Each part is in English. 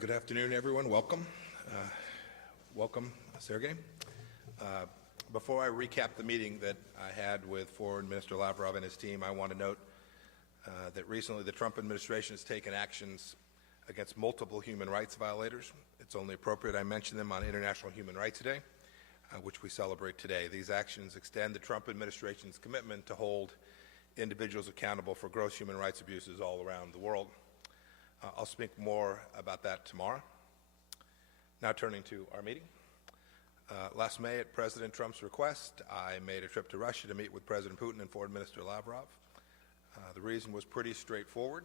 Good afternoon, everyone. Welcome. Welcome, Sergey. Before I recap the meeting that I had with Foreign Minister Lavrov and his team, I want to note that recently the Trump administration has taken actions against multiple human rights violators. It's only appropriate I mention them on International Human Rights Day, which we celebrate today. These actions extend the Trump administration's commitment to hold individuals accountable for gross human rights abuses all around the world. I'll speak more about that tomorrow. Now turning to our meeting. Last May, at President Trump's request, I made a trip to Russia to meet with President Putin and Foreign Minister Lavrov. The reason was pretty straightforward.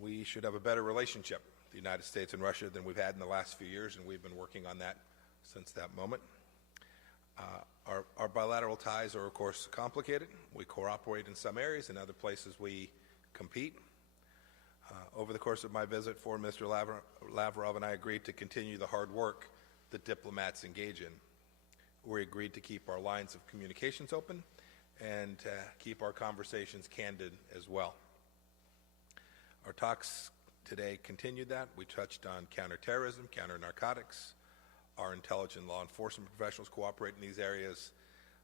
We should have a better relationship, the United States and Russia, than we've had in the last few years, and we've been working on that since that moment. Our bilateral ties are, of course, complicated. We cooperate in some areas, in other places we compete. Over the course of my visit, Foreign Minister Lavrov and I agreed to continue the hard work that diplomats engage in. We agreed to keep our lines of communications open and keep our conversations candid as well. Our talks today continued that. We touched on counterterrorism, counter-narcotics. Our intelligence law enforcement professionals cooperate in these areas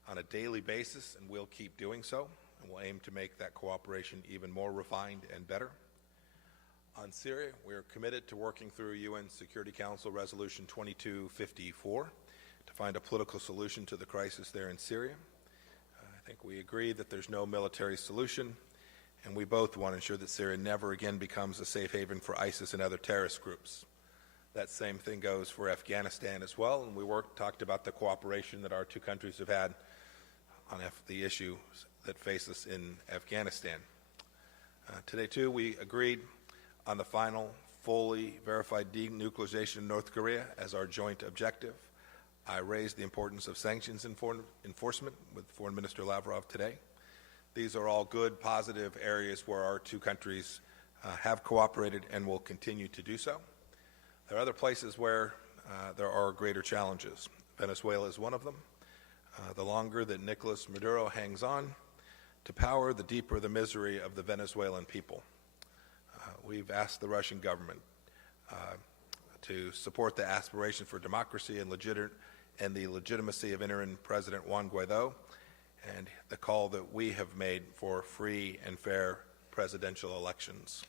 on a daily basis, and we'll keep doing so, and we'll aim to make that cooperation even more refined and better. On Syria, we are committed to working through UN Security Council Resolution 2254 to find a political solution to the crisis there in Syria. I think we agree that there's no military solution, and we both want to ensure that Syria never again becomes a safe haven for ISIS and other terrorist groups. That same thing goes for Afghanistan as well, and we talked about the cooperation that our two countries have had on the issues that face us in Afghanistan. Today, too, we agreed on the final, fully verified denuclearization of North Korea as our joint objective. I raised the importance of sanctions enforcement with Foreign Minister Lavrov today. These are all good, positive areas where our two countries have cooperated and will continue to do so. There are other places where there are greater challenges. Venezuela is one of them. The longer that Nicolas Maduro hangs on to power, the deeper the misery of the Venezuelan people. We've asked the Russian government to support the aspiration for democracy and the legitimacy of interim President Juan Guaido, and the call that we have made for free and fair presidential elections.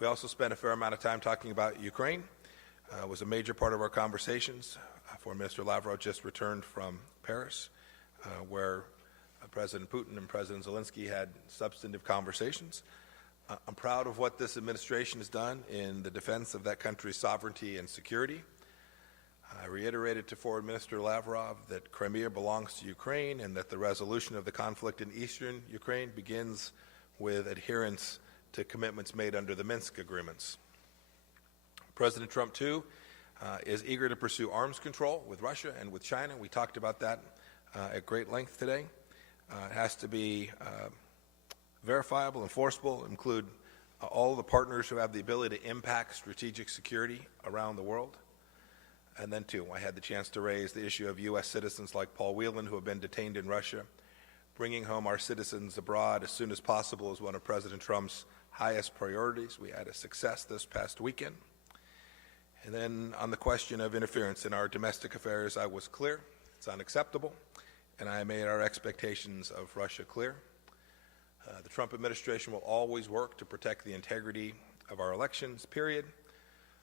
We also spent a fair amount of time talking about Ukraine. It was a major part of our conversations. Foreign Minister Lavrov just returned from Paris, where President Putin and President Zelensky had substantive conversations. I'm proud of what this administration has done in the defense of that country's sovereignty and security. I reiterated to Foreign Minister Lavrov that Crimea belongs to Ukraine and that the resolution of the conflict in eastern Ukraine begins with adherence to commitments made under the Minsk agreements. President Trump, too, is eager to pursue arms control with Russia and with China. We talked about that at great length today. It has to be verifiable, enforceable, include all the partners who have the ability to impact strategic security around the world. And then, too, I had the chance to raise the issue of U.S. citizens like Paul Whelan who have been detained in Russia. Bringing home our citizens abroad as soon as possible is one of President Trump's highest priorities. We had a success this past weekend. And then on the question of interference in our domestic affairs, I was clear. It's unacceptable, and I made our expectations of Russia clear. The Trump administration will always work to protect the integrity of our elections, period.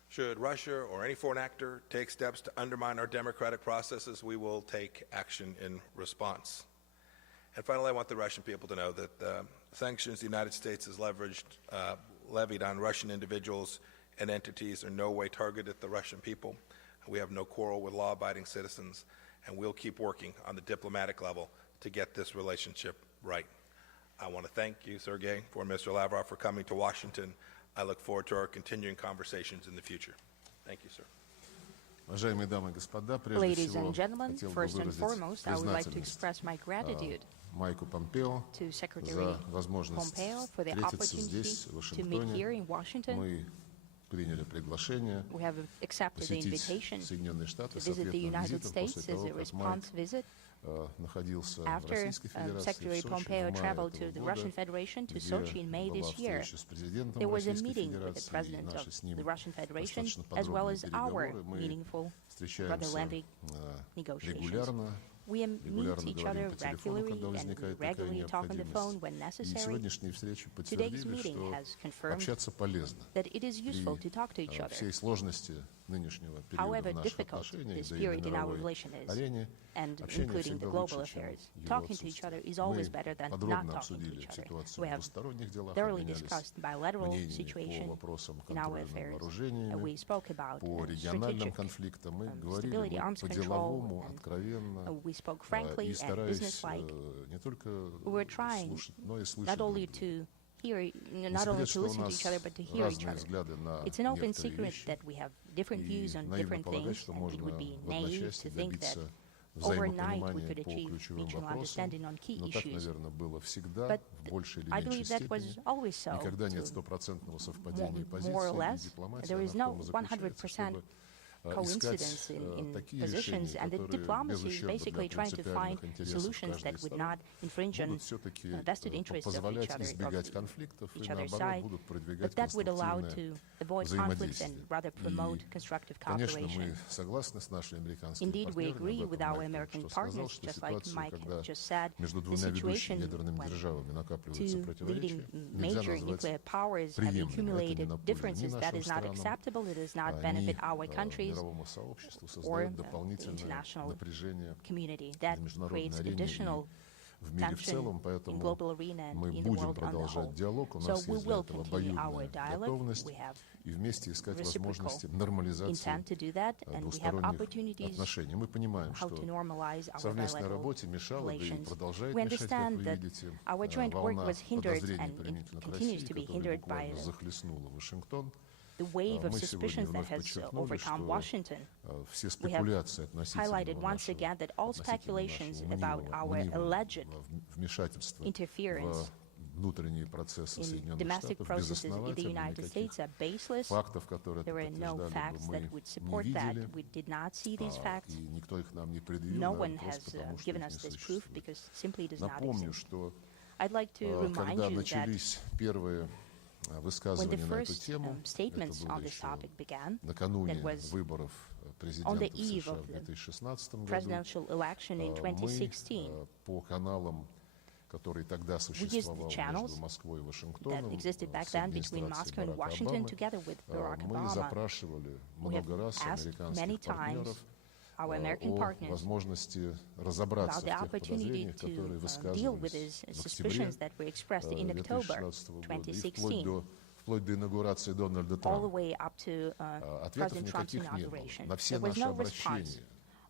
Should Russia or any foreign actor take steps to undermine our democratic processes, we will take action in response. And finally, I want the Russian people to know that the sanctions the United States has levied on Russian individuals and entities are in no way targeted at the Russian people. We have no quarrel with law-abiding citizens, and we'll keep working on the diplomatic level to get this relationship right. I want to thank you, Sergey, Foreign Minister Lavrov, for coming to Washington. I look forward to our continuing conversations in the future. Thank you, sir. Ladies and gentlemen, first and foremost, I would like to express my gratitude Майку Помпео to Secretary за возможность Pompeo for the встретиться opportunity здесь, в to meet here Вашингтоне. in Washington. Мы приняли приглашение We have accepted the посетить invitation Соединенные Штаты to с visit the ответным United визитом States после as того, a как Майк response visit находился в After Российской Федерации, Secretary в Сочи, Pompeo в мае traveled to этого the Russian года, Federation to где Sochi in May была this year, встреча с президентом there was a Российской meeting with the Федерации, и President наши of с ним the Russian Federation, достаточно as well подробные as our переговоры. Мы meaningful, rather встречаемся lengthy negotiations. регулярно, We meet регулярно each говорим other по телефону, regularly, когда and we возникает такая regularly talk on the phone необходимость. when И necessary. сегодняшние встречи Today's подтвердили, meeting что has confirmed общаться полезно. that it is useful to talk to each При other. всей сложности нынешнего периода However в наших difficult отношениях, this да и на period in our мировой relation is, арене, and общение including всегда the global лучше, чем affairs, его talking to each other отсутствие. is always Мы better than not подробно talking to обсудили each other. ситуацию We в have двусторонних делах, thoroughly обменялись discussed bilateral мнениями по situation вопросам in our контроля над affairs. вооружениями, We spoke about по региональным strategic конфликтам. Мы stability, говорили arms по-деловому, control, откровенно, we spoke frankly и and стараясь businesslike. не только We were trying слушать, но и слышать not друг only друга. to hear, Не not only секрет, to что у listen to нас each other, but to hear each разные other. взгляды на It's an open некоторые secret вещи, that we have different и views on наивно different полагать, things, что and it можно would be в naive одночасье to think that добиться overnight we взаимопонимания could по achieve ключевым mutual вопросам, understanding on key но так, issues. наверное, было всегда, But в большей или I меньшей believe that was степени. always so. Никогда нет To стопроцентного совпадения more or позиций, и less, дипломатия, there она is в no том и заключается, 100% чтобы coincidence искать in такие positions, решения, and the которые без diplomacy is ущерба basically для trying to find принципиальных интересов solutions каждой that из would сторон, not infringe on будут все-таки vested interests of each позволять other, избегать of конфликтов и, each other's наоборот, side, будут but продвигать that would allow конструктивное to avoid conflicts and взаимодействие. rather promote И, constructive конечно, cooperation. мы согласны с нашими американскими Indeed, we партнерами, agree об with этом our Майк American только что сказал, partners, что just like ситуацию, Mike когда just said, между the двумя ведущими situation ядерными when державами накапливаются two противоречия, leading нельзя major назвать nuclear powers have приемлемым. Это не accumulated на пользу ни differences that нашим is not странам, acceptable, it does not ни benefit our countries мировому сообществу, or создает the дополнительное international напряжение community. на That международной creates арене additional и в мире в tension целом, in поэтому global arena and мы in the будем world on the продолжать whole. диалог, у So нас we есть для will этого continue our обоюдная dialogue. готовность We have и вместе искать reciprocal возможности нормализации intent to do that, and we have двусторонних opportunities отношений. Мы понимаем, how что to normalize our совместной bilateral работе мешало, да и relations. продолжает We мешать, как understand вы that видите, our joint work волна was hindered подозрений and применительно к continues России, to be которая hindered by буквально захлестнула Вашингтон. the wave of Мы сегодня suspicions that вновь has подчеркнули, overcome что Washington. все We have спекуляции относительно highlighted once нашего again that all speculations about our мнимого alleged вмешательства interference в внутренние процессы in Соединенных domestic Штатов processes in the безосновательны, United никаких States are baseless. фактов, которые это There are no подтверждали facts бы, that мы would не support that. видели, We did not see these facts. и никто их нам не предъявил, No наверное, one has просто потому, что given их us не this proof существует. because simply does not Напомню, exist. что I'd like to remind когда you that начались первые when the высказывания на эту first тему, это statements было on this еще topic began, накануне that was выборов on президента the в eve США of в the 2016 году, presidential election in мы 2016 по каналам, который тогда существовал channels между Москвой и that Вашингтоном, existed back с then between администрацией Moscow and Барака Washington Обамы, together with Barack мы Obama. запрашивали We have много раз asked many американских партнеров times our American о partners возможности разобраться about в the тех opportunity подозрениях, которые to deal with высказывались these в октябре suspicions that were expressed in October 2016 года и 2016, вплоть до инаугурации Дональда all the Трампа. way up to Ответов President Trump's никаких не было. inauguration. На все There was наши no обращения response.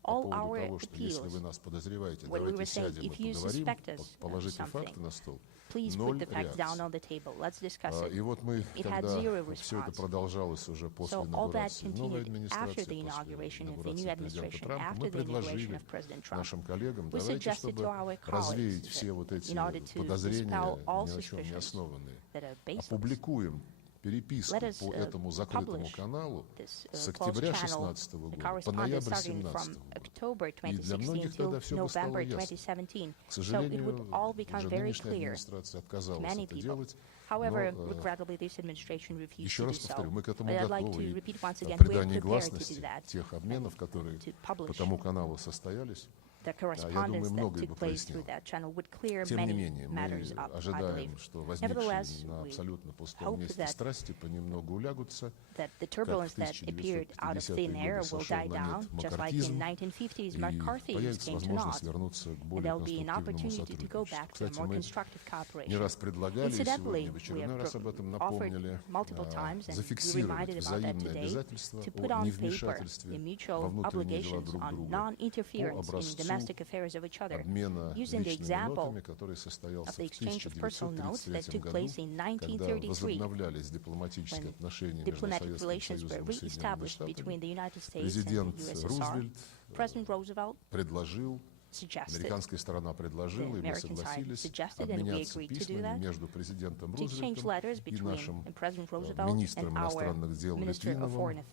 по All поводу our того, что если вы appeals, нас подозреваете, when we давайте were saying, сядем if и you поговорим, suspect us of положите факты something, на стол. please Ноль put the facts down реакции. on the table. Let's discuss it. И вот мы, It had когда zero все это response. продолжалось уже после So all that инаугурации новой continued администрации, after the после inauguration of the инаугурации new президента administration, Трампа, after мы the inauguration предложили of President Trump. нашим коллегам, We давайте, suggested чтобы to our развеять colleagues все вот эти in order to подозрения, dispel all ни на чем не suspicions основанные, that are baseless. опубликуем переписку Let us, по этому закрытому publish каналу this с closed октября channel, 2016 the года по correspondence ноябрь starting 2017 from года. October И для 2016 многих тогда till все бы стало November ясно. 2017. К So it сожалению, would all become уже very нынешняя clear администрация to отказалась many это people. делать. However, Но, regrettably, this administration refused еще to do раз повторю, so. мы к этому But I'd like готовы. to И repeat once в again, we are придании prepared to do гласности that, тех обменов, которые to по publish тому каналу состоялись, the я correspondence думаю, that многое took бы place through прояснило. that channel would clear Тем не many менее, мы matters up, I ожидаем, believe. что Nevertheless, возникшие на we абсолютно пустом hope месте that страсти понемногу улягутся, that the как в turbulence that appeared out of thin 1950-е air годы will сошел die на down, нет just like in маккартизм, 1950s и McCarthy появится came to возможность naught. вернуться к And более there'll be an конструктивному opportunity to go сотрудничеству. back to a Кстати, more мы constructive не cooperation. раз предлагали, и Incidentally, сегодня в we очередной раз об этом have напомнили, offered multiple times, and we зафиксировать reminded about that взаимные today, обязательства to put о on paper невмешательстве the во mutual внутренние дела obligations друг on друга, по non-interference in образцу domestic affairs of each other, обмена using the личными example нотами, который of состоялся the в exchange of personal notes that 1933 took году, place in когда 1933, возобновлялись дипломатические when отношения между diplomatic Советским relations were Союзом и Соединенными re-established between Штатами. the United States and Президент the USSR. Рузвельт President Roosevelt предложил Американская сторона предложила, и мы согласились обменяться письмами между президентом Рузвельтом и нашим министром иностранных дел Литвиновым.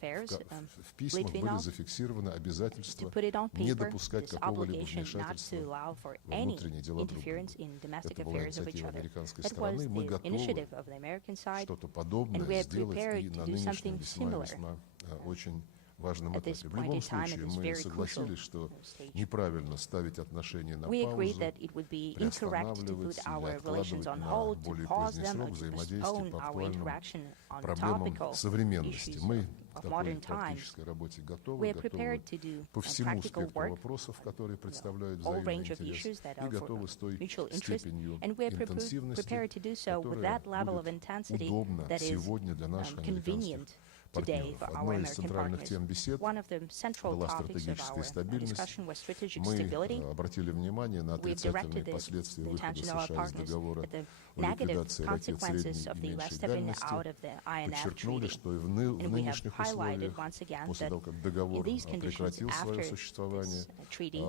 В письмах были зафиксированы обязательства не допускать какого-либо вмешательства во внутренние дела друг друга. Это была инициатива американской стороны. Мы готовы что-то подобное сделать и на нынешнем весьма очень важном этапе. В любом случае, мы согласились, что неправильно ставить отношения на паузу, приостанавливать или откладывать на более поздний срок взаимодействие по актуальным проблемам современности. Мы к такой практической работе готовы по всему спектру вопросов, которые представляют взаимный интерес, и готовы с той степенью интенсивности, которая будет удобна сегодня для наших американских партнеров. Одной из центральных тем бесед была стратегическая стабильность. Мы обратили внимание на отрицательные последствия выхода США из договора о ликвидации ракет средней и меньшей дальности. Подчеркнули, что и в нынешних условиях, после того, как договор прекратил свое существование,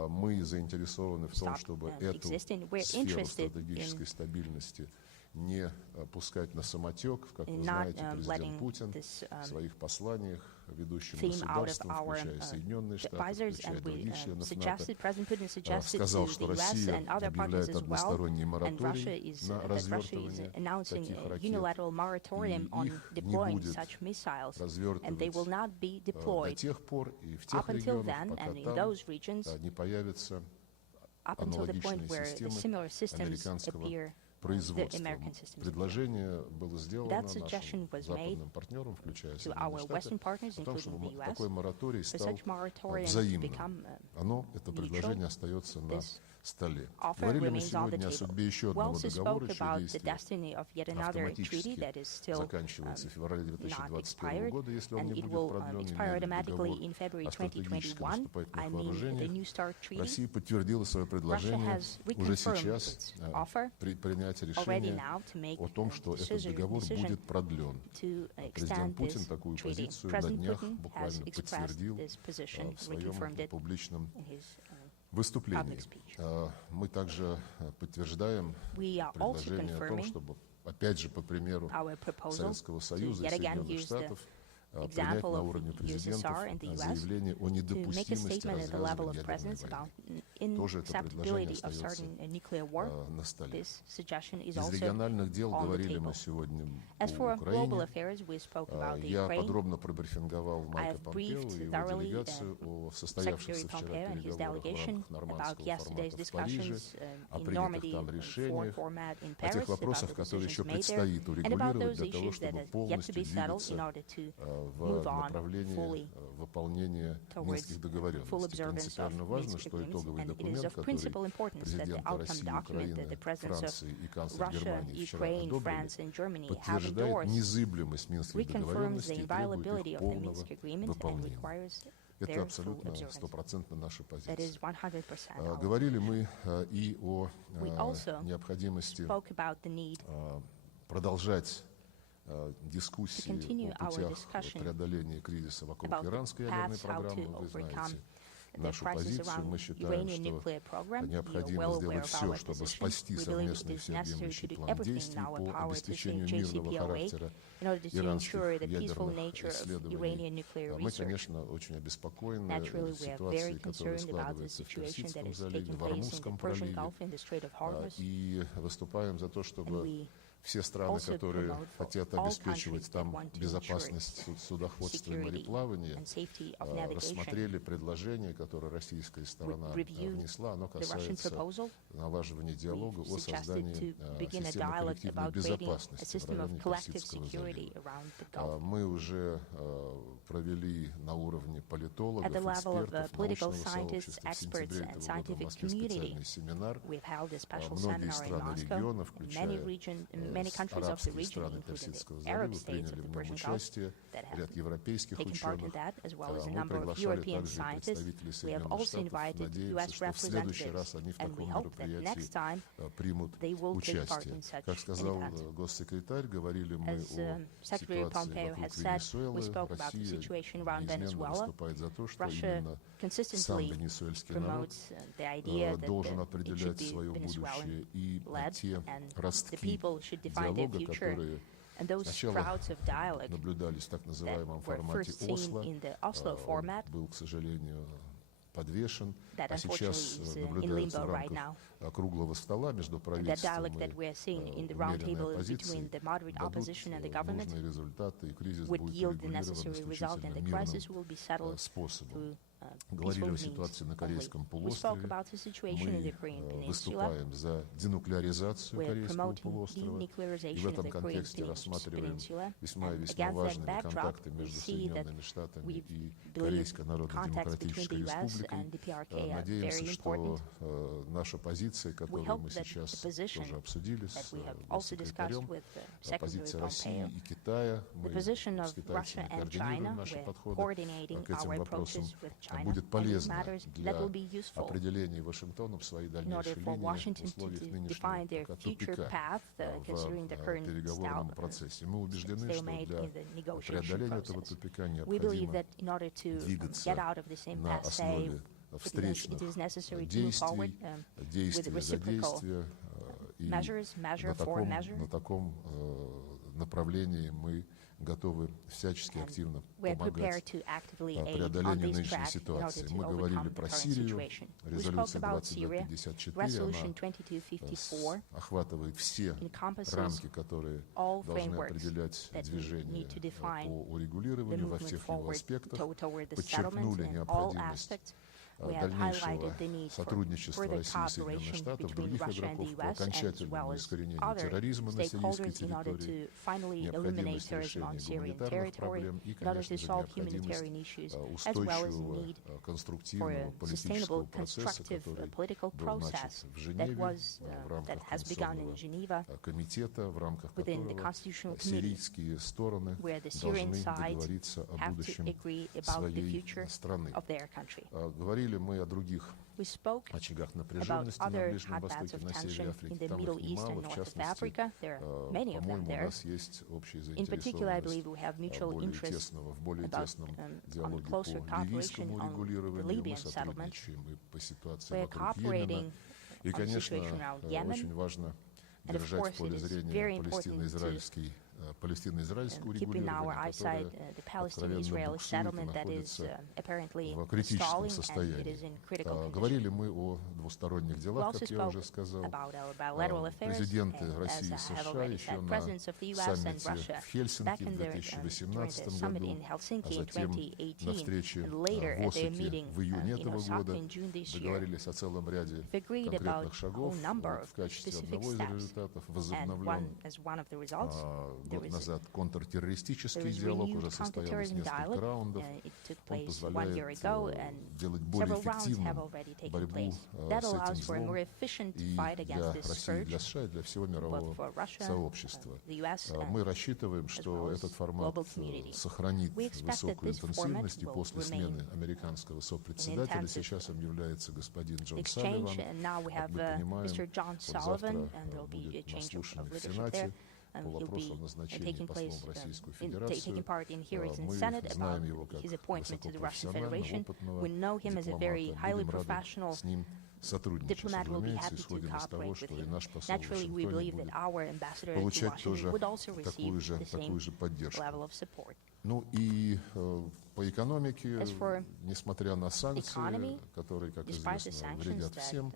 мы заинтересованы в том, чтобы эту сферу стратегической стабильности не пускать на самотек, как вы знаете, президент Путин в своих посланиях ведущим государствам, включая Соединенные Штаты, включая других членов НАТО, сказал, что Россия объявляет односторонний мораторий на развертывание таких ракет, и их не будет развертывать до тех пор и в тех регионах, пока там не появятся аналогичные системы американского производства. Предложение было сделано нашим западным партнерам, включая Соединенные Штаты, о том, чтобы такой мораторий стал взаимным. Это предложение остается на столе. Говорили мы сегодня о судьбе еще одного договора, чье действие автоматически заканчивается в феврале 2021 года, если он не будет продлен, договор о стратегическом наступательных вооружениях. Россия подтвердила свое предложение уже сейчас принять решение о том, что этот договор будет продлен. Президент Путин такую позицию на днях буквально подтвердил в своем публичном выступлении. Мы также подтверждаем предложение о том, чтобы, опять же, по примеру Советского Союза и Соединенных Штатов, принять на уровне президентов заявление о недопустимости развязывания ядерной войны. Тоже это предложение остается на столе. Из региональных дел говорили мы сегодня о Украине. Я подробно пробрифинговал Майка Помпео и его делегацию о состоявшихся вчера переговорах в рамках нормандского формата в Париже, о принятых там решениях, о тех вопросах, которые еще предстоит урегулировать для того, чтобы полностью двигаться в направлении выполнения Минских договоренностей. Принципиально важно, что итоговый документ, который президенты России, Украины, Франции и канцлер Германии вчера одобрили, подтверждает незыблемость Минских договоренностей и требует их полного выполнения. Это абсолютно стопроцентно наша позиция. Говорили мы и о необходимости продолжать дискуссии о путях преодоления кризиса вокруг иранской ядерной программы. Вы знаете нашу позицию. Мы считаем, что необходимо сделать все, чтобы спасти совместный всеобъемлющий план действий по обеспечению мирного характера иранских ядерных исследований. Мы, конечно, очень обеспокоены ситуацией, которая складывается в Персидском заливе, в Ормузском проливе, и выступаем за то, чтобы все страны, которые хотят обеспечивать там безопасность судоходства и мореплавания, рассмотрели предложение, которое российская сторона внесла. Оно касается налаживания диалога о создании системы коллективной безопасности в районе Персидского залива. Мы уже провели на уровне политологов, экспертов, научного сообщества в сентябре этого года в Москве специальный семинар. Многие страны региона, включая many countries of the арабские region, страны including Персидского the Arab залива, states приняли of в the нем Persian Gulf участие, that have ряд европейских taken part in ученых. that, as well as a Мы number of приглашали European также scientists. представителей We have Соединенных also Штатов. invited Надеемся, U.S. что в следующий раз representatives, они в and we таком hope that next мероприятии time примут they will take part участие. in such Как an сказал event. госсекретарь, говорили мы As о Secretary ситуации Pompeo вокруг has said, we Венесуэлы. spoke about the Россия situation around неизменно Venezuela. выступает за то, что Russia именно сам consistently венесуэльский народ promotes the idea that должен it should определять be свое будущее, и Venezuelan-led, те and the ростки people should define their диалога, future. которые And those сначала sprouts of dialogue наблюдались в так that называемом were формате first seen Осло, in the Oslo он format, был, к сожалению, подвешен, that а сейчас unfortunately is in наблюдается limbo в right рамках now. круглого стола между That правительством dialogue that we are seeing in the round умеренной table оппозицией between the moderate дадут opposition and the government нужные результаты, и кризис would будет yield the урегулирован necessary result, and исключительно the мирным crisis will be settled способом. through Говорили peaceful о means ситуации на only. Корейском We spoke полуострове. about the situation in the Korean Мы Peninsula. выступаем за денуклеаризацию We're Корейского promoting полуострова. И в denuclearization of этом the Korean контексте рассматриваем Peninsula. весьма и And весьма against that важными backdrop, контакты we между see that Соединенными Штатами we и believe Корейской contacts between Народно-Демократической the US Республикой. and DPRK are Надеемся, very что important. наша позиция, We которую hope мы that сейчас the position тоже обсудили that с we have also discussed госсекретарем, with Secretary позиция России Pompeo, и Китая, the мы position с of Russia китайцами and координируем China, наши we're подходы coordinating к этим our вопросам. approaches with China, Будет and these полезно matters для that will be useful определения Вашингтоном своей in order дальнейшей for линии в Washington условиях to нынешнего define their пока future тупика path, considering the в current переговорном процессе. Мы убеждены, что stalemate для in the negotiation преодоления этого process. тупика We believe необходимо that in order to двигаться get out of this на impasse, основе встречных it is necessary to move forward действий, with reciprocal действия, и measures, measure for measure. на таком направлении мы готовы всячески активно We're помогать prepared to actively aid on преодолению this нынешней track in order ситуации. to Мы говорили overcome the про current Сирию. situation. We spoke Резолюция about Syria. 2254, Resolution она 2254 охватывает все encompasses рамки, которые all должны frameworks определять that движение need to define по the урегулированию во movement всех его forward аспектах, toward the подчеркнули settlement in all необходимость aspects. We have дальнейшего highlighted the need for сотрудничества further России и Соединенных cooperation Штатов, between других Russia and игроков the по US, as окончательному well as искоренению other терроризма на сирийской stakeholders in order территории, to finally eliminate необходимость terrorism on решения Syrian гуманитарных territory, проблем и, in order конечно to же, solve необходимость humanitarian issues, as well as the устойчивого, need for a конструктивного политического sustainable, процесса, constructive который political был начат process в that Женеве was в рамках that has begun in Geneva комитета, в рамках within the которого Constitutional Committee, сирийские стороны where the Syrian должны side договориться о have to будущем agree about the своей future страны. of their country. Говорили мы о других We spoke очагах about напряженности на other Ближнем hotbeds Востоке, of на севере tension Африки. in the Там Middle их East немало, and в North of частности, Africa. There are many of them по-моему, у there. нас есть общая In particular, I believe заинтересованность we have mutual более interest тесного, в более about тесном on диалоге closer по ливийскому cooperation on the урегулированию. Мы Libyan settlement. сотрудничаем и по ситуации We're вокруг cooperating Йемена. И, on the конечно, situation around Yemen. очень важно And of держать course, в поле it is зрения very important палестино-израильское keeping our урегулирование, eyesight которое the откровенно Palestine-Israeli буксует и settlement that is находится apparently в критическом stalling and it состоянии. is in critical condition. Говорили мы о двусторонних We делах, also как я spoke уже сказал. about our bilateral affairs, Президенты and России и as I have США already еще said, на presidents of the US and саммите Russia в Хельсинки back в in their, during the 2018 summit году, in а Helsinki in затем на 2018, встрече and later в at their Осаке meeting в июне in этого Osaka года in June this year, договорились о целом ряде we've agreed about конкретных a шагов. whole number Вот of в качестве specific одного из steps. результатов And возобновлен as one of the results, there год is назад контртеррористический there was диалог, renewed уже состоялось counterterrorism несколько dialogue. раундов. It took Он place 1 year позволяет ago, and делать более several rounds have эффективным already taken борьбу place. с That этим allows for a злом more efficient и fight для against this России, и для scourge, США, и для всего both мирового for Russia, сообщества. the US, Мы and рассчитываем, as что well as этот формат global community. сохранит We expect that высокую this format интенсивность, и will после remain смены американского сопредседателя, intensive сейчас им является господин Джон exchange, Салливан. and now we Как have мы понимаем, Mr. John вот Sullivan, завтра and there will be a будет на change of слушании в leadership Сенате there. по He'll вопросу о be назначении taking послом place, в Российскую taking Федерацию. part in hearings in Мы Senate about знаем его как his appointment to the Russian высокопрофессионального, Federation. опытного We know him as a very дипломата. highly Будем рады professional с ним сотрудничать. diplomat. Will be Разумеется, happy to исходим из того, cooperate with что и him. наш посол в Naturally, we Вашингтоне believe that будет our ambassador to получать Washington тоже would also receive the такую же same поддержку. level of support. Ну и по экономике, As for несмотря на санкции, economy, которые, как despite the известно, sanctions вредят that, всем,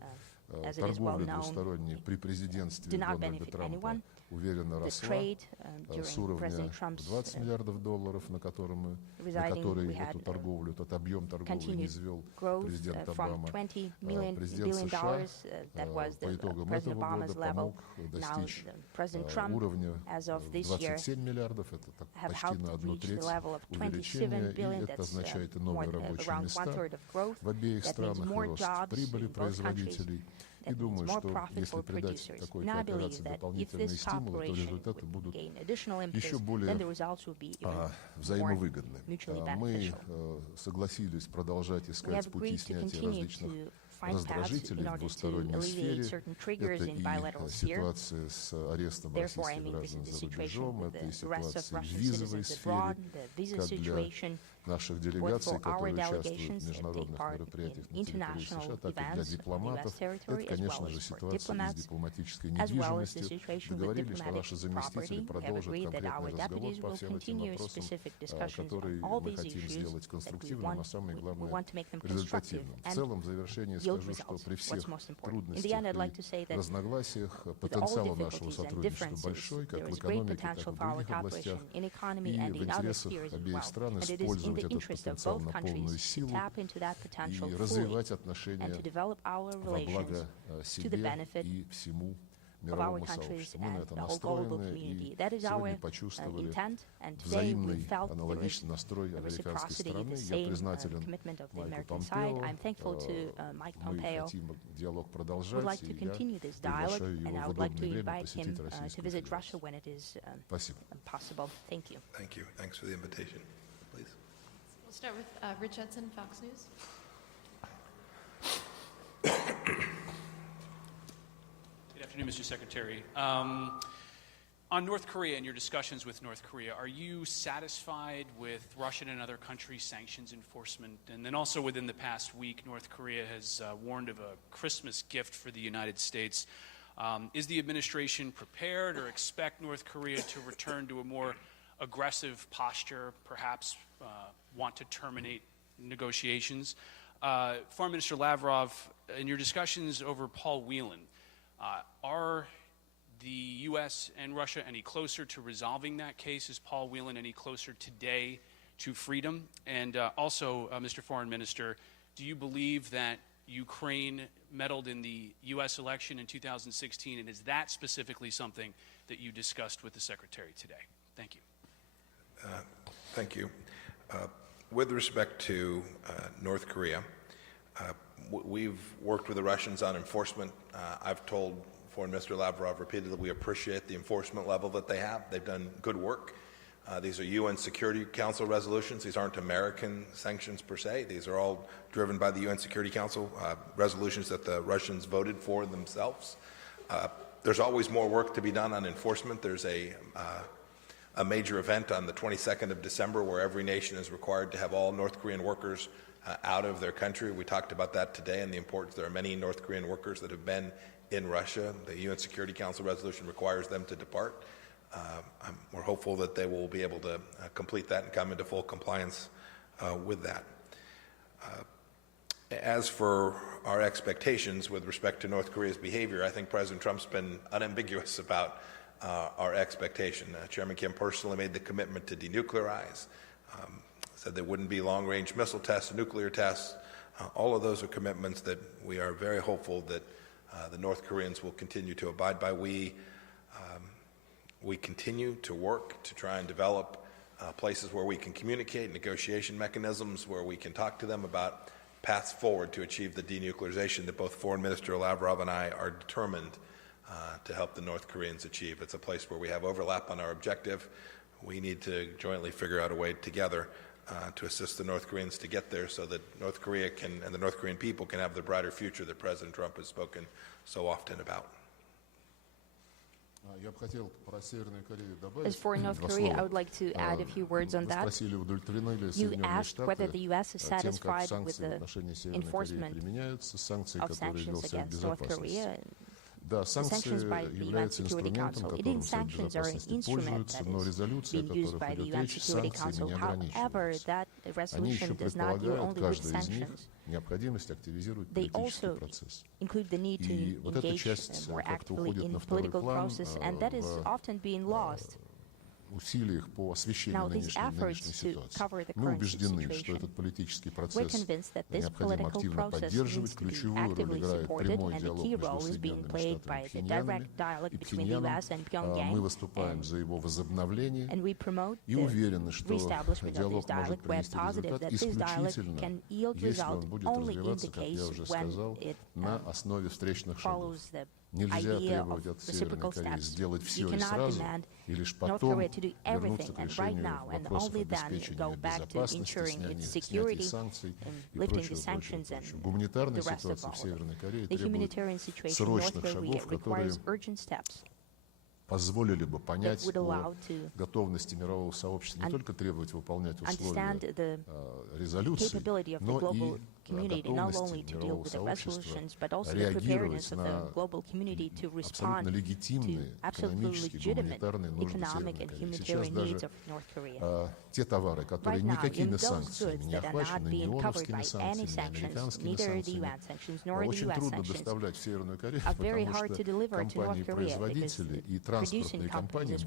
as it is well торговля known, двусторонняя при президентстве do not Дональда benefit Трампа anyone. уверенно The росла trade с during уровня President Trump's 20 миллиардов долларов, на который residing, we эту had торговлю, этот объем торговли continued низвел growth президент from Обама. $20 Президент billion США that was по the итогам President этого Obama's года level. помог Now достичь President Trump, уровня as of this year, 27 миллиардов, это have почти helped на одну reach the треть level of увеличения, 27 billion. и это That's означает и more новые than рабочие around места one-third of growth. в обеих That means странах, и more рост jobs прибыли in both countries. производителей. И думаю, что если придать такой кооперации дополнительные стимулы, то результаты будут еще более взаимовыгодны. Мы согласились продолжать искать пути снятия различных раздражителей в двусторонней сфере. Это и ситуация с арестом российских граждан за рубежом, это и ситуация в визовой сфере, как для наших делегаций, которые участвуют в международных мероприятиях на территории США, так и для дипломатов. Это, конечно же, ситуация с дипломатической недвижимостью. Договорились, что наши заместители продолжат конкретный разговор по всем этим вопросам, который мы хотим сделать конструктивным, а самое главное, результативным. В целом, в завершении скажу, что при всех трудностях и разногласиях потенциал нашего сотрудничества большой, как в экономике, так и в других областях, и в интересах обеих стран использовать этот потенциал на полную силу и развивать отношения во благо себе и всему мировому сообществу. Мы на это настроены и сегодня почувствовали взаимный аналогичный настрой американской стороны. Я признателен Майку Помпео. Мы хотим диалог продолжать, и я приглашаю его в удобное время посетить Российскую Федерацию. Спасибо. Thank you. Thank you. Thanks for the invitation. Please. We'll start with Rich Hudson, Fox News. Good afternoon, Mr. Secretary. On North Korea and your discussions with North Korea, are you satisfied with Russian and other countries' sanctions enforcement? And then also within the past week, North Korea has warned of a Christmas gift for the United States. Is the administration prepared or expect North Korea to return to a more aggressive posture, perhaps want to terminate negotiations? Foreign Minister Lavrov, in your discussions over Paul Whelan, are the U.S. and Russia any closer to resolving that case? Is Paul Whelan any closer today to freedom? And also, Mr. Foreign Minister, do you believe that Ukraine meddled in the U.S. election in 2016, and is that specifically something that you discussed with the Secretary today? Thank you. Thank you. With respect to North Korea, we've worked with the Russians on enforcement. I've told Foreign Minister Lavrov repeatedly we appreciate the enforcement level that they have. They've done good work. These are UN Security Council resolutions. These aren't American sanctions per se. These are all driven by the UN Security Council resolutions that the Russians voted for themselves. There's always more work to be done on enforcement. There's a major event on the 22nd of December where every nation is required to have all North Korean workers out of their country. We talked about that today and the importance. There are many North Korean workers that have been in Russia. The UN Security Council resolution requires them to depart. We're hopeful that they will be able to complete that and come into full compliance with that. As for our expectations with respect to North Korea's behavior, I think President Trump's been unambiguous about our expectation. Chairman Kim personally made the commitment to denuclearize, said there wouldn't be long-range missile tests, nuclear tests. All of those are commitments that we are very hopeful that the North Koreans will continue to abide by. We continue to work to try and develop places where we can communicate, negotiation mechanisms where we can talk to them about paths forward to achieve the denuclearization that both Foreign Minister Lavrov and I are determined to help the North Koreans achieve. It's a place where we have overlap on our objective. We need to jointly figure out a way together to assist the North Koreans to get there so that North Korea can, and the North Korean people can have the brighter future that President Trump has spoken so often about. As for North Korea, I would like to add a few words on that. You asked whether the U.S. is satisfied with the enforcement of sanctions against North Korea. The sanctions by the UN Security Council. Sanctions are an instrument that is being used by the UN Security Council. However, that resolution does not deal only with sanctions. They also include the need to engage more actively in the political process, and that is often being lost. усилиях по освещению нынешней ситуации. Мы убеждены, что этот политический процесс необходимо активно поддерживать. Ключевую роль играет прямой диалог между Соединенными Штатами и Пхеньяном. Мы выступаем за его возобновление и уверены, что диалог может принести результат исключительно, если он будет развиваться, как я уже сказал, на основе встречных шагов. Нельзя требовать от Северной Кореи сделать все и сразу, и лишь потом вернуться к решению вопросов обеспечения безопасности, снятия санкций и прочего. Гуманитарная ситуация в Северной Корее требует срочных шагов, которые позволили бы понять о готовности мирового сообщества не только требовать выполнять условия резолюции, но и готовности мирового сообщества реагировать на абсолютно легитимные экономические, гуманитарные нужды Северной Кореи. Сейчас даже те товары, которые никакими санкциями не охвачены, ни ООНовскими санкциями, ни американскими санкциями, очень трудно доставлять в Северную Корею, потому что компании-производители и транспортные компании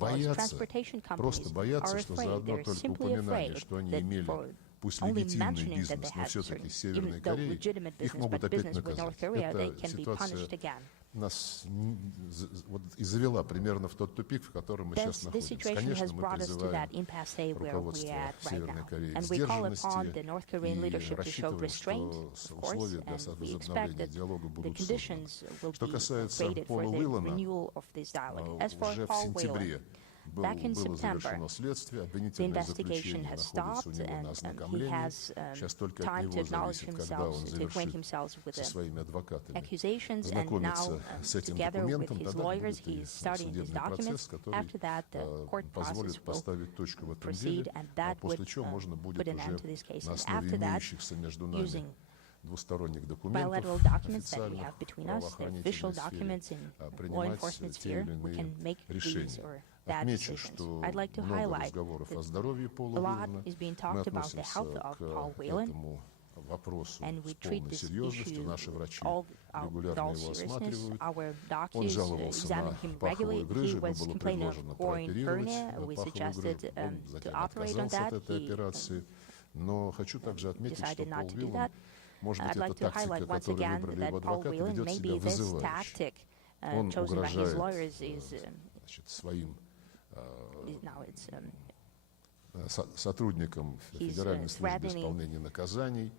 просто боятся, что за одно только упоминание, что они имели пусть легитимный бизнес, но все-таки с Северной Кореей, их могут опять наказать. Эта ситуация нас и завела примерно в тот тупик, в котором мы сейчас находимся. Конечно, мы призываем руководство Северной Кореи к сдержанности и рассчитываем, что условия для возобновления диалога будут созданы. Что касается Пола Уиллана, уже в сентябре было завершено следствие, обвинительное заключение находится у него на ознакомлении. Сейчас только от него зависит, когда он завершит со своими адвокатами знакомиться с этим документом, тогда будет и судебный процесс, который позволит поставить точку в этом деле, а после чего можно будет уже на основе имеющихся между нами двусторонних документов, официальных правоохранительных сфере, принимать те или иные решения. Отмечу, что много разговоров о здоровье Пола Уиллана. Мы относимся к этому вопросу с полной серьезностью. Наши врачи регулярно его осматривают. Он жаловался на паховые грыжи, ему было предложено прооперировать паховую грыжу. Он затем отказался от этой операции. Но хочу также отметить, что Пол Уиллан, может быть, это тактика, которую выбрали его адвокаты, ведет себя вызывающе. Он угрожает своим сотрудникам Федеральной службы исполнения наказаний,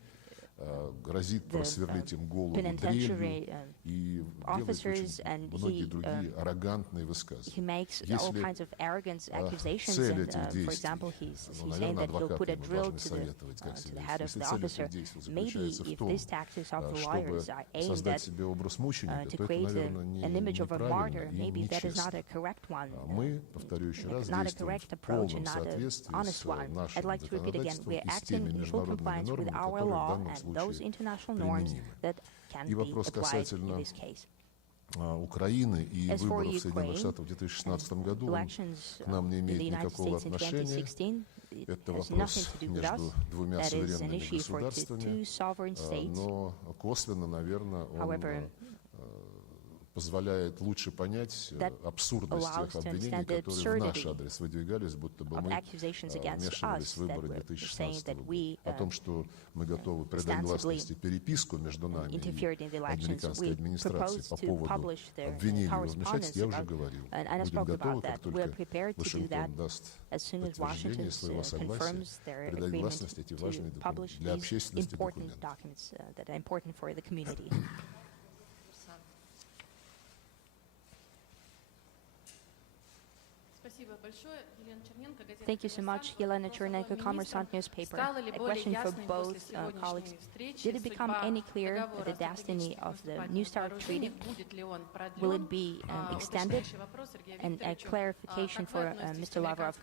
грозит просверлить им голову дрелью и делает очень многие другие аррогантные высказывания. Если цель этих действий, наверное, адвокаты ему должны советовать, как себя вести. Если цель этих действий заключается в том, чтобы создать себе образ мученика, то это, наверное, неправильно и нечестно. Мы, повторю еще раз, действуем в полном соответствии с нашим законодательством и с теми международными нормами, которые в данном случае применимы. И вопрос касательно Украины и выборов в Соединенных Штатах в 2016 году, он к нам не имеет никакого отношения. Это вопрос между двумя суверенными государствами, но косвенно, наверное, он позволяет лучше понять абсурдность тех обвинений, которые в наш адрес выдвигались, будто бы мы вмешивались в выборы 2016 года. О том, что мы готовы придать гласности переписку между нами и американской администрацией по поводу обвинений во вмешательстве, я уже говорил. Будем готовы, как только Вашингтон даст подтверждение своего согласия, придать гласность эти важные документы для общественности документы. Thank you so much, Yelena Chernenko, Kommersant newspaper. A question for both colleagues. Did it become any clearer the destiny of the New START treaty? Will it be extended? And a clarification for Mr. Lavrov.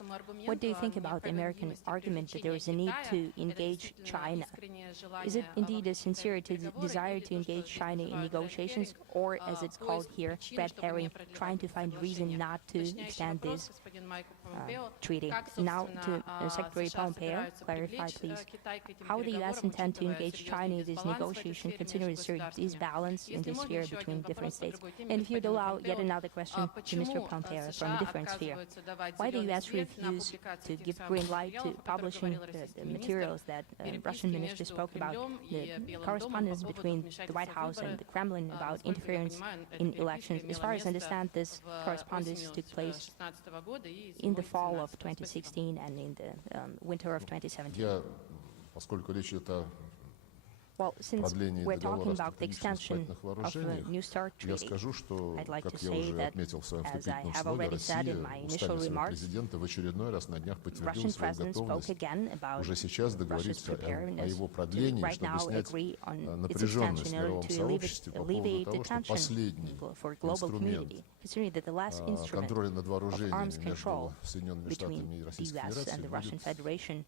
What do you think about the American argument that there is a need to engage China? Is it indeed a sincere desire to engage China in negotiations, or, as it's called here, red herring, trying to find reason not to extend this? treaty. Now, to Secretary Pompeo, clarify, please, how the U.S. intend to engage China in this negotiation, considering this balance in this sphere between different states? And if you'd allow yet another question to Mr. Pompeo from a different sphere, why the U.S. refused to give green light to publishing the materials that Russian minister spoke about, the correspondence between the White House and the Kremlin about interference in elections? As far as I understand, this correspondence took place in the fall of 2016 and in the winter of 2017. Well, since we're talking about the extension of the New START treaty, I'd like to say that, as I have already said in my initial remarks, Russian President spoke again about Russia's preparedness to right now agree on its extension in order to alleviate the tension for global community, considering that the last instrument of arms control between the U.S. and the Russian Federation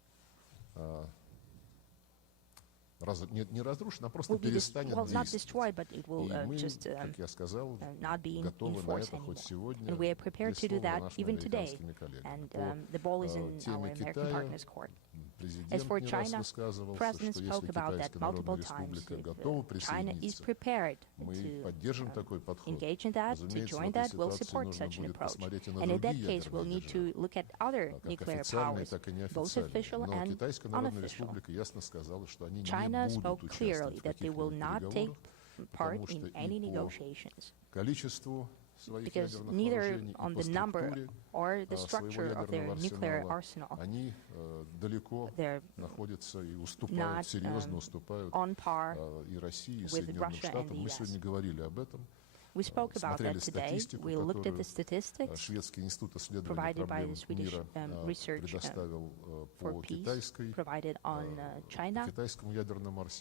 will be not destroyed, but it will just not be in force anymore. And we are prepared to do that even today. And the ball is in our American partners' court. As for China, the President spoke about that multiple times. China is prepared to engage in that, to join that. We'll support such an approach. And in that case, we'll need to look at other nuclear powers, both official and unofficial. China spoke clearly that they will not take part in any negotiations, because neither on the number or the structure of their nuclear arsenal, they're not on par with Russia and the U.S. We spoke about that today. We looked at the statistics provided by the Swedish Research for Peace, provided on China,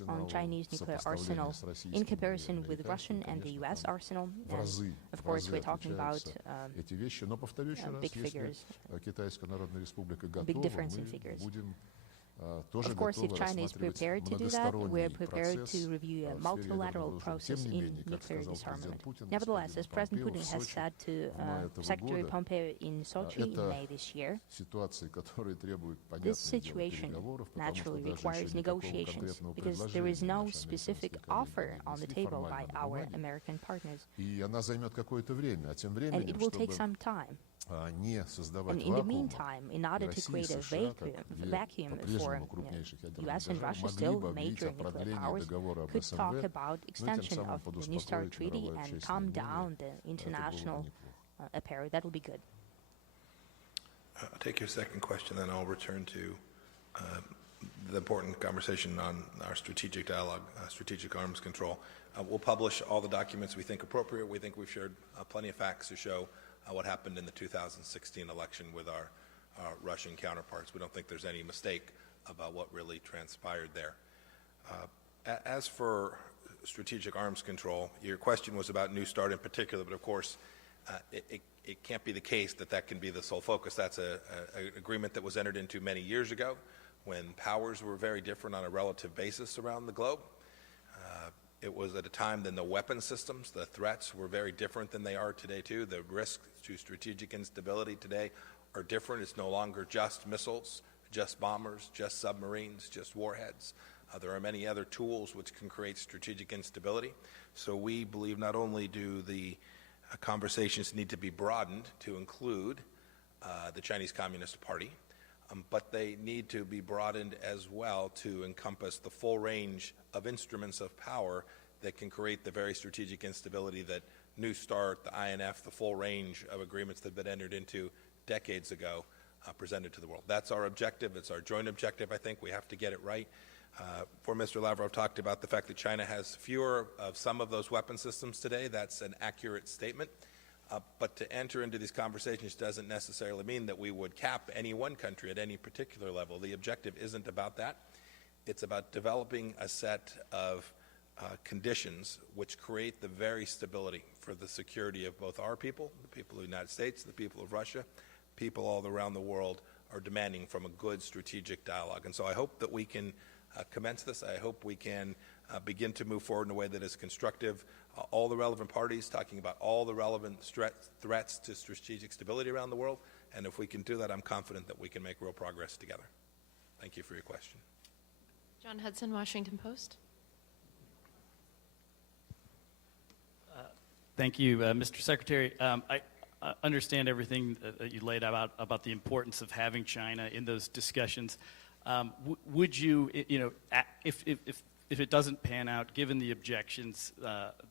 on Chinese nuclear arsenal, in comparison with Russian and the U.S. arsenal. And of course, we're talking about big figures, big difference in figures. Of course, if China is prepared to do that, we're prepared to review a multilateral process in nuclear disarmament. Nevertheless, as President Putin has said to Secretary Pompeo in Sochi in May this year, this situation naturally requires negotiations, because there is no specific offer on the table by our American partners. And it will take some time. And in the meantime, in order to create a vacuum for U.S. and Russia, still major nuclear powers, could talk about extension of the New START treaty and calm down the international affair. That will be good. I'll take your second question, then I'll return to the important conversation on our strategic dialogue, strategic arms control. We'll publish all the documents we think appropriate. We think we've shared plenty of facts to show what happened in the 2016 election with our Russian counterparts. We don't think there's any mistake about what really transpired there. As for strategic arms control, your question was about New START in particular, but of course it can't be the case that that can be the sole focus. That's an agreement that was entered into many years ago when powers were very different on a relative basis around the globe. It was at a time when the weapon systems, the threats, were very different than they are today too. The risks to strategic instability today are different. It's no longer just missiles, just bombers, just submarines, just warheads. There are many other tools which can create strategic instability. So we believe not only do the conversations need to be broadened to include the Chinese Communist Party, but they need to be broadened as well to encompass the full range of instruments of power that can create the very strategic instability that New START, the INF, the full range of agreements that have been entered into decades ago presented to the world. That's our objective. It's our joint objective, I think. We have to get it right. Before Mr. Lavrov talked about the fact that China has fewer of some of those weapon systems today. That's an accurate statement. But to enter into these conversations doesn't necessarily mean that we would cap any one country at any particular level. The objective isn't about that. It's about developing a set of conditions which create the very stability for the security of both our people, the people of the United States, the people of Russia, people all around the world are demanding from a good strategic dialogue. And so I hope that we can commence this. I hope we can begin to move forward in a way that is constructive. All the relevant parties talking about all the relevant threats to strategic stability around the world, And if we can do that, I'm confident that we can make real progress together. Thank you for your question. John Hudson, Washington Post. Thank you, Mr. Secretary. I understand everything that you laid out about the importance of having China in those discussions. Would you, if it doesn't pan out, given the objections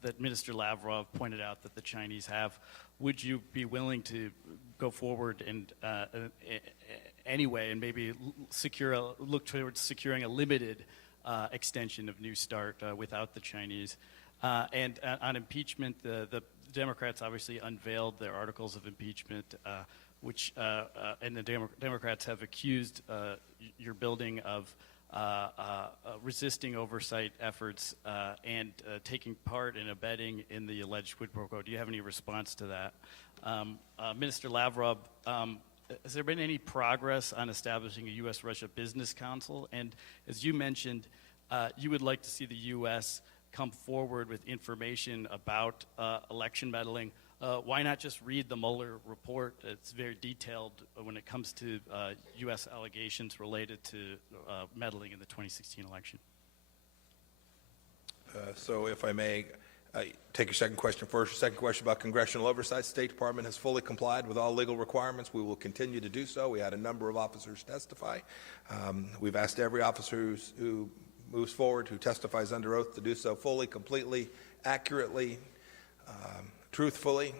that Minister Lavrov pointed out that the Chinese have, would you be willing to go forward and anyway and maybe look towards securing a limited extension of New START without the Chinese? And on impeachment, the Democrats obviously unveiled their articles of impeachment, which and the Democrats have accused your building of resisting oversight efforts and taking part in abetting in the alleged quid pro quo. Do you have any response to that? Minister Lavrov, has there been any progress on establishing a U.S.-Russia Business Council? And as you mentioned, you would like to see the U.S. come forward with information about election meddling. Why not just read the Mueller report? It's very detailed when it comes to U.S. allegations related to meddling in the 2016 election. So if I may take your second question first. Your second question about congressional oversight. State Department has fully complied with all legal requirements. We will continue to do so. We had a number of officers testify. We've asked every officer who moves forward, who testifies under oath, to do so fully, completely, accurately, truthfully,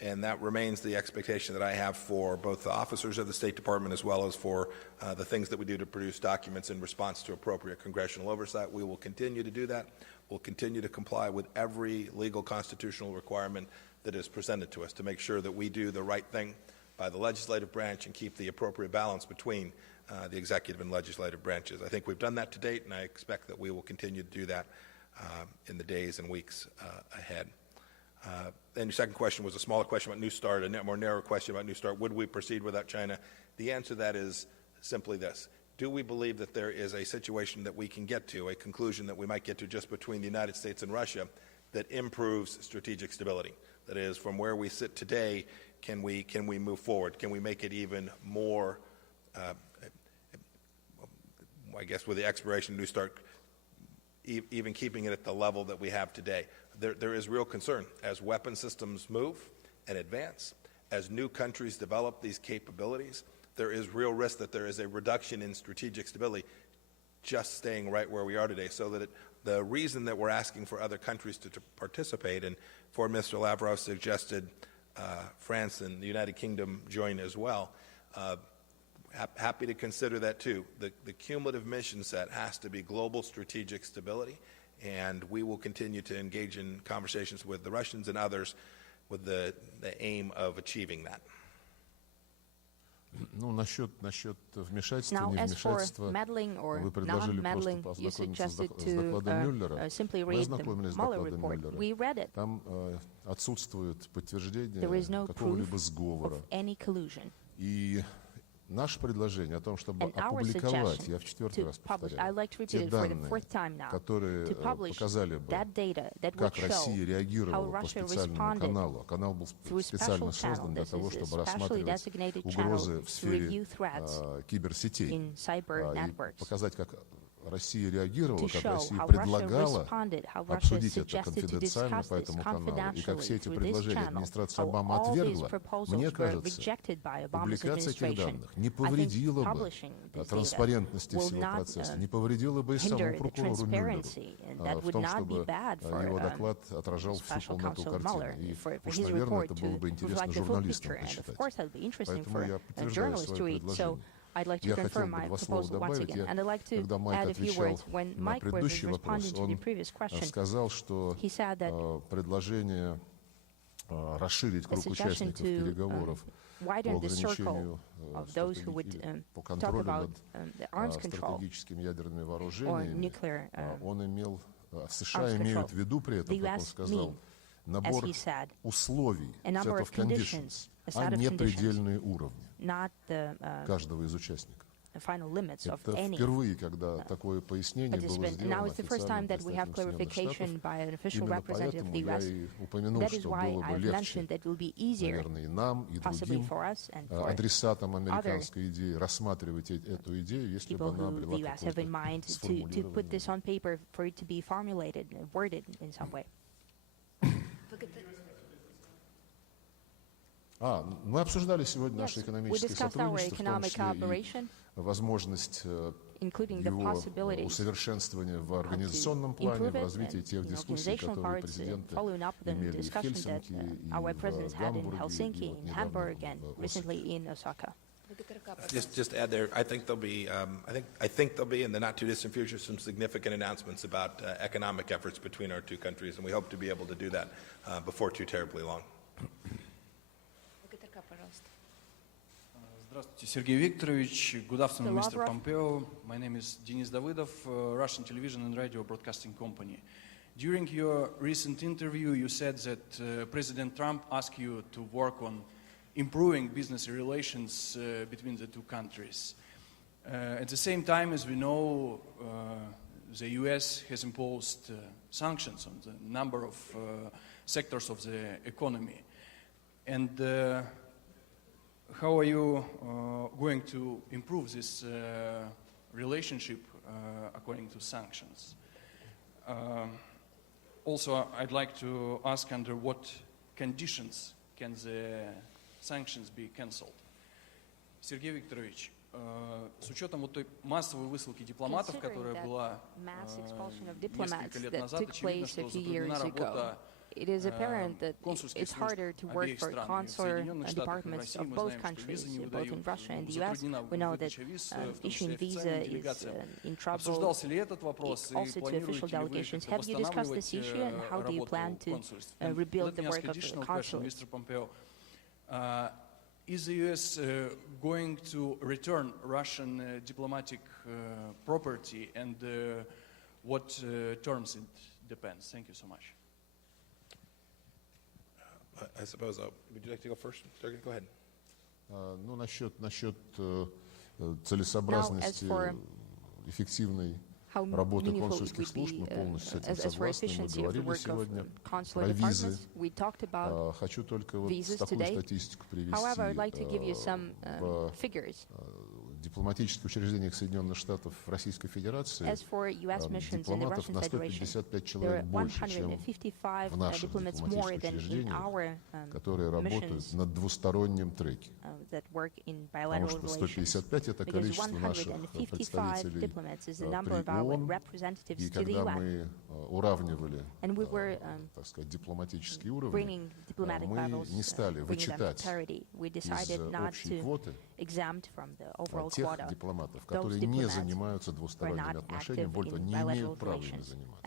and that remains the expectation that I have for both the officers of the State Department as well as for the things that we do to produce documents in response to appropriate congressional oversight. We will continue to do that. We'll continue to comply with every legal constitutional requirement that is presented to us to make sure that we do the right thing by the legislative branch and keep the appropriate balance between the executive and legislative branches. I think we've done that to date, and I expect that we will continue to do that in the days and weeks ahead. Then your second question was a smaller question about New START, a more narrow question about New START. Would we proceed without China? The answer to that is simply this. Do we believe that there is a situation that we can get to, a conclusion that we might get to just between the United States and Russia that improves strategic stability? That is, from where we sit today, can we move forward? Can we make it even more, I guess with the expiration of New START, even keeping it at the level that we have today? There is real concern as weapon systems move and advance, as new countries develop these capabilities. There is real risk that there is a reduction in strategic stability just staying right where we are today. So that the reason that we're asking for other countries to participate, and Foreign Minister Lavrov suggested France and the United Kingdom join as well, happy to consider that too. The cumulative mission set has to be global strategic stability, and we will continue to engage in conversations with the Russians and others with the aim of achieving that. Ну, насчет вмешательства, Now, as for невмешательства, meddling or вы предложили просто non-meddling, you познакомиться с suggested докладом Мюллера. simply Мы read ознакомились the с Mueller докладом report. Мюллера. We read it. Там отсутствует подтверждение There is no какого-либо proof сговора. of any collusion. И наше предложение о том, чтобы And our опубликовать, suggestion я в четвертый to раз publish, повторяю, I'd like to repeat те it for the данные, fourth time now, которые to publish показали бы, that data that would как show Россия how реагировала по Russia специальному responded каналу. А канал был through a специально special channel. создан для This того, is a чтобы specially рассматривать designated угрозы channel в to сфере review threats киберсетей. in cyber И networks. показать, как Россия реагировала, To как show Россия how Russia предлагала responded, how Russia обсудить это suggested to конфиденциально discuss по this этому каналу, и как все confidentially эти through this предложения channel, администрация how Обамы all these отвергла, proposals мне were кажется, rejected by Obama's публикация этих administration. данных не I think повредила бы publishing this транспарентности data всего will not процесса, не повредила бы и самому hinder the прокурору Мюллеру transparency, and that в would том, not be чтобы bad for его доклад отражал всю special полноту counsel Mueller, картины. И for уж, his наверное, report это to было бы интересно reflect the full журналистам picture. And of почитать. course, that would be interesting Поэтому for я подтверждаю journalists to свое read. So предложение. I'd like to Я confirm хотел my бы два слова proposal once добавить. again. And I'd like to Когда Майк add a few отвечал words. When на Mike was предыдущий вопрос, responding to the он previous question, сказал, что he said that предложение расширить круг suggestion участников to переговоров по widen the circle ограничению of those who would по talk контролю about над the arms control стратегическими ядерными or вооружениями, nuclear он имел, США arms имеют control. в виду при этом, The как он US сказал, mean, набор as he said, условий, a number set of of conditions, conditions, a а set of не conditions, предельные уровни not the каждого из участников. final limits of Это any впервые, когда такое пояснение было participant. And now сделано it's the first time официальным that we have представителем Соединенных clarification Штатов. by an official Именно representative of поэтому the я US. и упомянул, That is что why было бы I've легче, mentioned that it will be easier, наверное, и нам, и possibly другим for us and for адресатам американской идеи рассматривать эту идею, если бы people она who обрела the US have in mind какое-то to put this сформулирование. on paper for it to be formulated and worded in some way. Мы обсуждали сегодня наше Yes, we экономическое discussed our сотрудничество, в том economic числе cooperation, и возможность including the его possibilities усовершенствования в to организационном плане, improve в it развитии and тех in дискуссий, organizational которые parts, президенты following up the имели и в discussion that Хельсинки, и our в presidents had in Гамбурге, Helsinki, и вот in недавно Hamburg, and в Осаке. recently in Osaka. Just add there, I think there'll be, I think there'll be in the not too distant future some significant announcements about economic efforts between our two countries, and we hope to be able to do that before too terribly long. Здравствуйте, Sergey Викторович. Good afternoon, Mr. Lavrov. Pompeo. My name is Denis Davydov, Russian Television and Radio Broadcasting Company. During your recent interview, you said that President Trump asked you to work on improving business relations between the two countries. At the same time, as we know, the US has imposed sanctions on the number of sectors of the economy. And how are you going to improve this relationship according to sanctions? Also, I'd like to ask under what conditions can the sanctions be cancelled? Сергей Викторович, с учетом вот той массовой высылки дипломатов, которая была несколько лет назад, очевидно, что затруднена работа It is apparent that it's harder to work for consular departments of both countries, both in Russia and the US. We know that issuing visa is in trouble also to official delegations. Have you discussed this issue, and how do you plan to rebuild the work of the consulate? Is the US going to return Russian diplomatic property, and what terms it depends? Thank you so much. I suppose, would you like to go first? Sergey, go ahead. Ну, насчет целесообразности эффективной работы консульских служб, мы полностью с этим согласны, мы говорили сегодня про визы. Хочу только вот такую статистику привести. В дипломатических учреждениях Соединенных Штатов Российской Федерации дипломатов на 155 человек больше, чем в наших дипломатических учреждениях, которые работают на двустороннем треке. Потому что 155 — это количество наших представителей при ООН, и когда мы уравнивали, так сказать, дипломатические уровни, мы не стали вычитать из общей квоты тех дипломатов, которые не занимаются двусторонними отношениями, более того, не имеют права ими заниматься.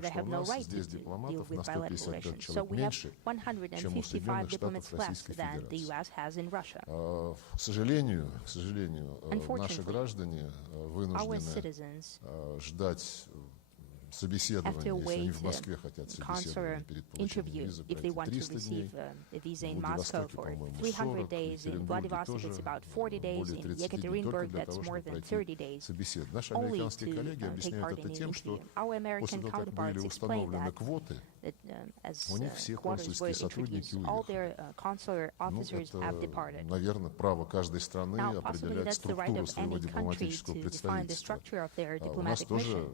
Так что у нас здесь дипломатов на 155 человек меньше, чем у Соединенных Штатов Российской Федерации. К сожалению, наши граждане вынуждены ждать собеседования, если они в Москве хотят собеседования перед получением визы, пройти 300 дней, в Владивостоке, по-моему, 40, в Екатеринбурге тоже более 30 дней, только для того, чтобы пройти собеседование. Наши американские коллеги объясняют это тем, что после того, как были установлены квоты, у них все консульские сотрудники уехали. Ну, это, наверное, право каждой страны определять структуру своего дипломатического представительства. У нас тоже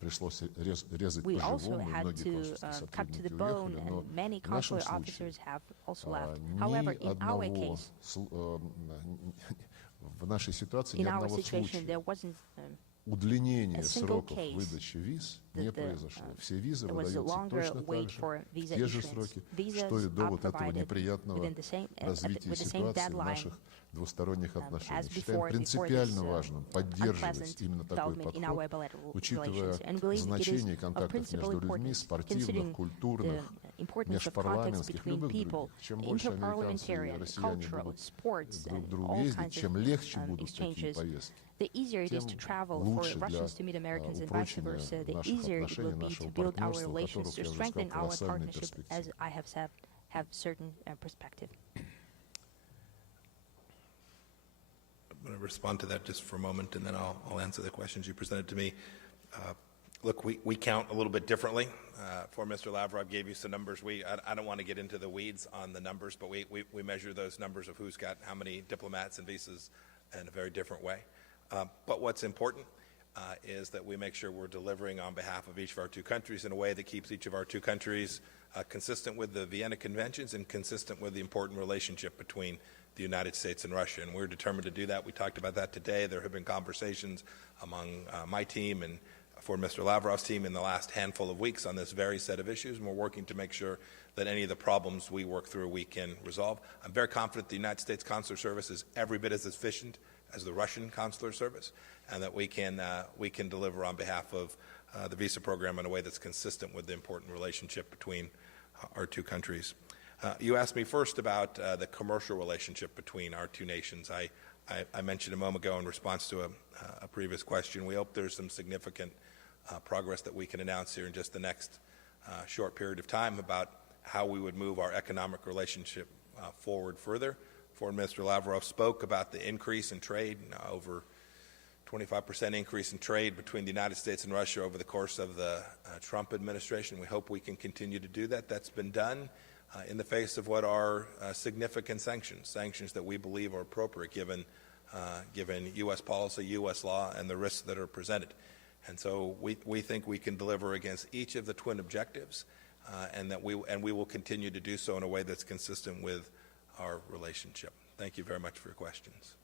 пришлось резать по-живому, и многие консульские сотрудники уехали, но в нашем случае ни одного, в нашей ситуации ни одного случая удлинения сроков выдачи виз не произошло. Все визы выдаются точно так же, в те же сроки, что и до вот этого неприятного развития ситуации в наших двусторонних отношениях. Считаем принципиально важным поддерживать именно такой подход, учитывая значение контактов между людьми, спортивных, культурных, межпарламентских, любых других. Чем больше американцы и россияне будут друг к другу ездить, чем легче будут такие поездки, тем лучше для упрочения наших отношений, нашего партнерства, у которых, я уже сказал, колоссальные перспективы. want to respond to that just for a moment, and then I'll answer the questions you presented to me. Look, we count a little bit differently. For Mr. Lavrov gave you some numbers. I don't want to get into the weeds on the numbers, but we measure those numbers of who's got how many diplomats and visas in a very different way. But what's important is that we make sure we're delivering on behalf of each of our two countries in a way that keeps each of our two countries consistent with the Vienna Conventions and consistent with the important relationship between the United States and Russia. And we're determined to do that. We talked about that today. There have been conversations among my team and for Mr. Lavrov's team in the last handful of weeks on this very set of issues, and we're working to make sure that any of the problems we work through we can resolve. I'm very confident the United States Consular Service is every bit as efficient as the Russian Consular Service, and that we can deliver on behalf of the visa program in a way that's consistent with the important relationship between our two countries. You asked me first about the commercial relationship between our two nations. I mentioned a moment ago in response to a previous question, we hope there's some significant progress that we can announce here in just the next short period of time about how we would move our economic relationship forward further. Foreign Minister Lavrov spoke about the increase in trade, over 25% increase in trade between the United States and Russia over the course of the Trump administration. We hope we can continue to do that. That's been done in the face of what are significant sanctions that we believe are appropriate given U.S. policy, U.S. law, and the risks that are presented. And so we think we can deliver against each of the twin objectives, and we will continue to do so in a way that's consistent with our relationship. Thank you very much for your questions.